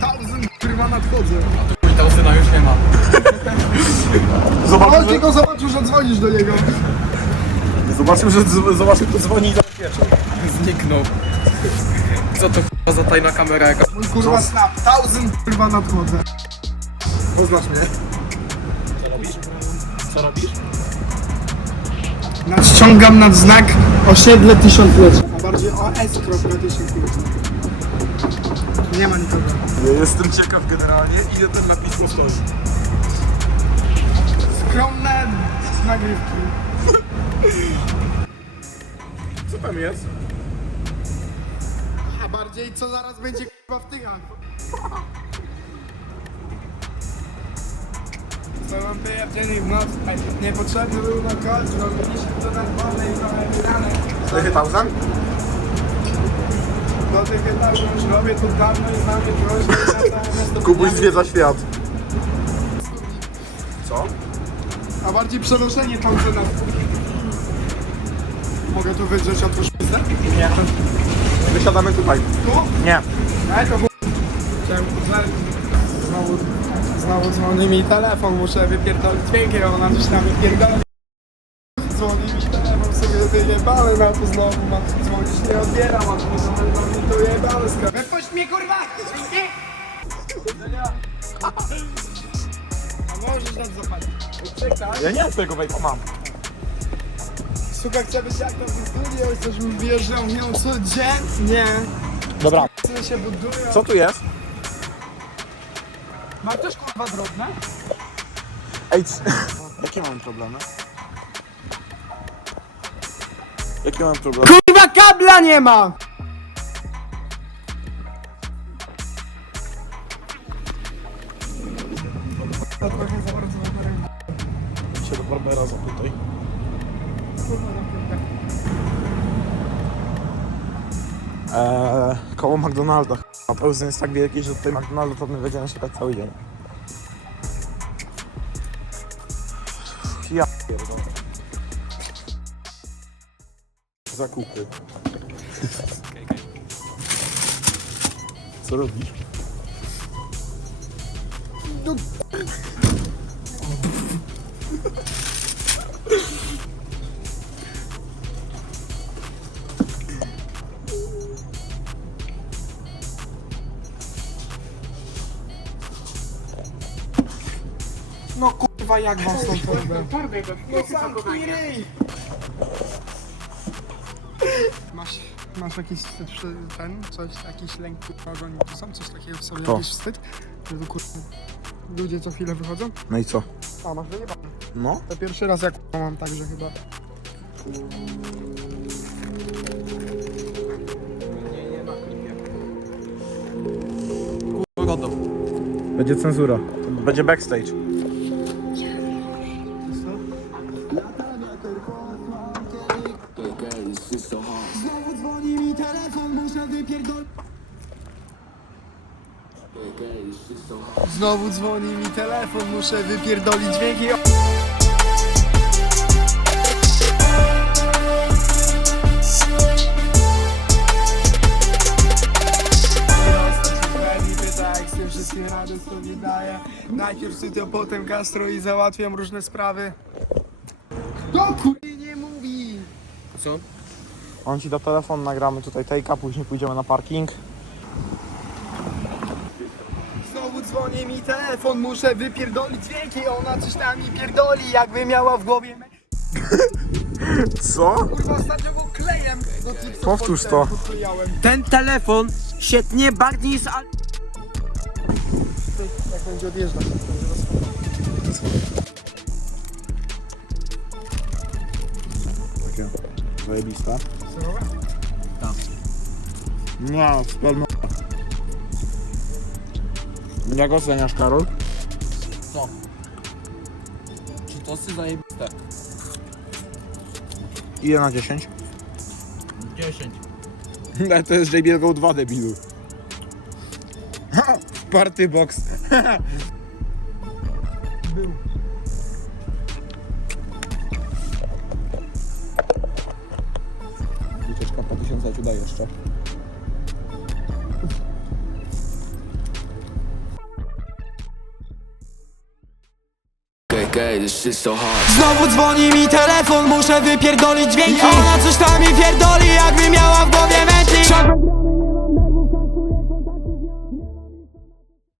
Thousand kurwa nadchodzę. I ta usyna już nie ma. Zobaczył, On tylko zobaczył, że dzwonisz do niego. że, zobaczył, że z- zobaczył, kto dzwoni i zabezpieczył. Zniknął. Co to k***a za tajna kamera jaka? Mój kurwa snap. Thousand kurwa nadchodzę. Poznasz mnie? Co robisz? Co robisz? Nadciągam nad znak osiedle tysiąclecia. A bardziej OS kropka tysiąclecia. Nie ma nikogo. Jestem ciekaw generalnie ile ten napis stoi. Skromne nagrywki. Co tam jest? A bardziej co zaraz będzie kurwa w tychach. Co mam wyjawieni w noc? Niepotrzebny był na koc, robiliśmy to na wolnej i trochę wyrane. Lechy Thousand? Do tych robię to dawno i. Kubuś zwiedza świat. Co? A bardziej przenoszenie tam na... Mogę tu wydrzeć otwórz pizdę? Nie. Wysiadamy tutaj. Tu? Nie. Ej, to Znowu, znowu dzwoni mi telefon, muszę wypierdolić dźwięki, a ona coś tam wypierdoli. Dzwoni mi telefon, sobie wyjebany na to znowu, ma tu dzwonić, nie odbieram, a tu znowu mi to jebany skarb. Wypuść mnie kurwa! Dzięki! A możesz dać zapalić. Czekaj. Ja nie mam tego wejpa, mam. Suka chce być jak to w studio, jesteśmy wjeżdżą w nią codziennie. Dobra. Psy się budują. Co tu jest? Ma ktoś kurwa drobne? Ej, c- jakie mamy problemy? Jakie mamy problemy? Kurwa kabla nie ma! To trochę za bardzo na ręku. się do Barbera zapytaj. Eee, koło McDonalda. A pełzen jest tak wielki, że tutaj McDonalda to my będziemy szukać cały dzień. Ja pierdolę. Zakupy. Co robisz? No kurwa jak was tą torbę? No zamknij ryj! Masz, masz jakiś przy- ten, coś, jakiś lęk kurwa, że oni tu są, coś takiego w sobie, Kto? jakiś wstyd? Że tu kurwa ludzie co chwilę wychodzą? No i co? A, masz wyjebane. No? To pierwszy raz jak kurwa, mam tak, że chyba... Nie, nie ma Pogodą. Będzie cenzura. Będzie backstage. Wypierdol... Znowu dzwoni mi telefon, muszę wypierdolić dźwięki. Wszystkim radę sobie daję. Najpierw sytio, potem gastro i załatwiam różne sprawy. Do kurwa nie mówi! Co? On ci da telefon, nagramy tutaj take'a, później pójdziemy na parking. Znowu dzwoni mi telefon, muszę wypierdolić dźwięki, ona coś tam mi pierdoli, jakby miała w głowie me- Co? Kurwa, ostatnio go klejem do Powtórz pod- to. podklejałem. Ten telefon świetnie bardziej niż al- Jak będzie odjeżdżać, będzie. Takie zajebiste. Serowe? No, sperma. Jak oceniasz, Karol? Co? Czy tosy zajebiste? Ile na 10? 10. Ale to jest JBL Go 2, debilu. Party box. Był. zakręcać uda jeszcze. Znowu dzwoni mi telefon, muszę wypierdolić dźwięki. Ona coś tam mi pierdoli, jakby miała w głowie mętlik.